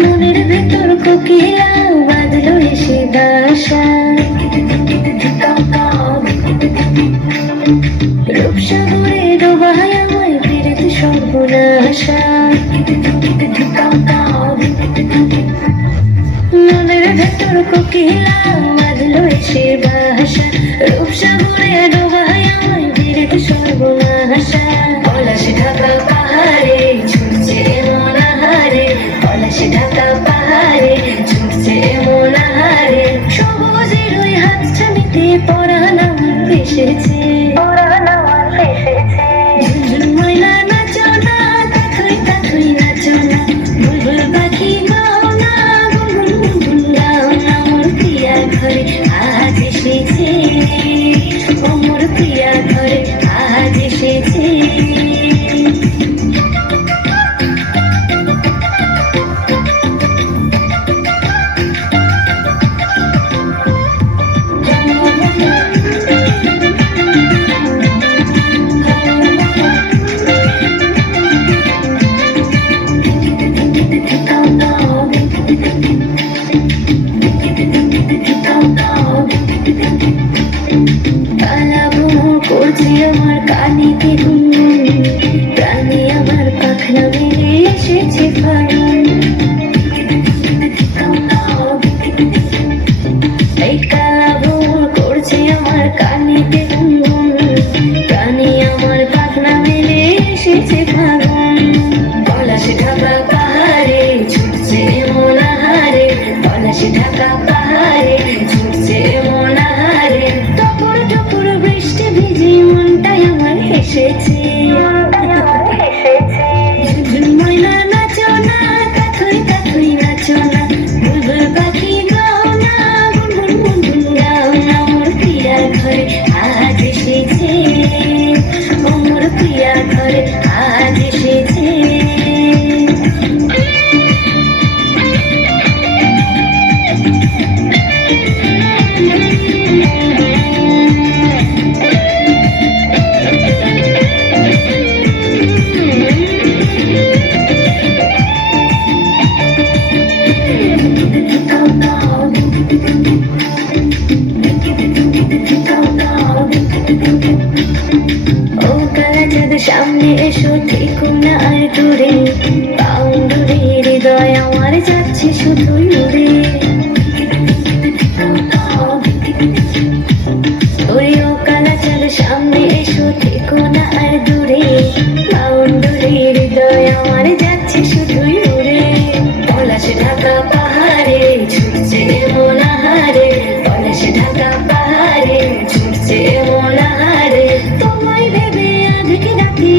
মনের ভেতর কোকিলা বাঁধলো এসে বাসা, রূপসাগরে ডোবায় আমায় ফিরেতে সর্বনাশা। মনের ভেতর কোকিলা বাঁধলো এসে বাসা, রূপসাগরে ডোবায় আমায় ফিরেতে সর্বনাশা। পলাশে ঢাকা পাহাড়ে ছুটছে মন আহারে, পলাশে ঢাকা পাহাড়ে ছুটছে মন আহারে। সবুজের ওই হাতছানিতে পরাণ আমার ভেসেছে, পরাণ আমার ভেসেছে। ঝুনঝুন ময়না নাচো না, কাথুই কাথুই নাচো না, বুলবুল পাখি গাও না, গুনগুন গুনগুন গাও না। মোর প্রিয়া ঘরে আজ এসেছে, ও মোর প্রিয়া ঘরে আজ এসেছে। করছি আমার কানিতে গুনগুন, প্রাণে আমার পাখনা মেলে এসেছে ফাগুন। এই কালা ভোর করছে আমার কানিতে গুনগুন, প্রাণে আমার পাখনা মেলে এসেছে ফাগুন। পলাশে ঢাকা পাহাড়ে ছুটছে মন আহারে, পলাশে ঢাকা পাহাড়ে ছুটছে মন আহারে। টপর টপর বৃষ্টি ভিজে মনটাই আমার হেসেছে, মনটাই আমার হেসেছে। ঝুনঝুন ময়না নাচো না, কাথুই কাথুই নাচো না, বুলবুল পাখি গাও না, গুনগুন গুনগুন গাও না। মোর প্রিয়া ঘরে আজ এসেছে, ও মোর প্রিয়া ঘরে আজ এসেছে। ও কালাচাঁদ সামনে এসো, থেকো না আর দূরে, বাউন্ডুরে হৃদয় আমার যাচ্ছে শুধুই উড়ে। ওরে ও কালাচাঁদ সামনে এসো, থেকো না আর দূরে, বাউন্ডুরে হৃদয় আমার যাচ্ছে শুধুই উড়ে। পলাশে ঢাকা পাহাড়ে ছুটছে মন আহারে, পলাশে ঢাকা পাহাড়ে ছুটছে মন আহারে। তোমায় ভেবে আধেকে রাতে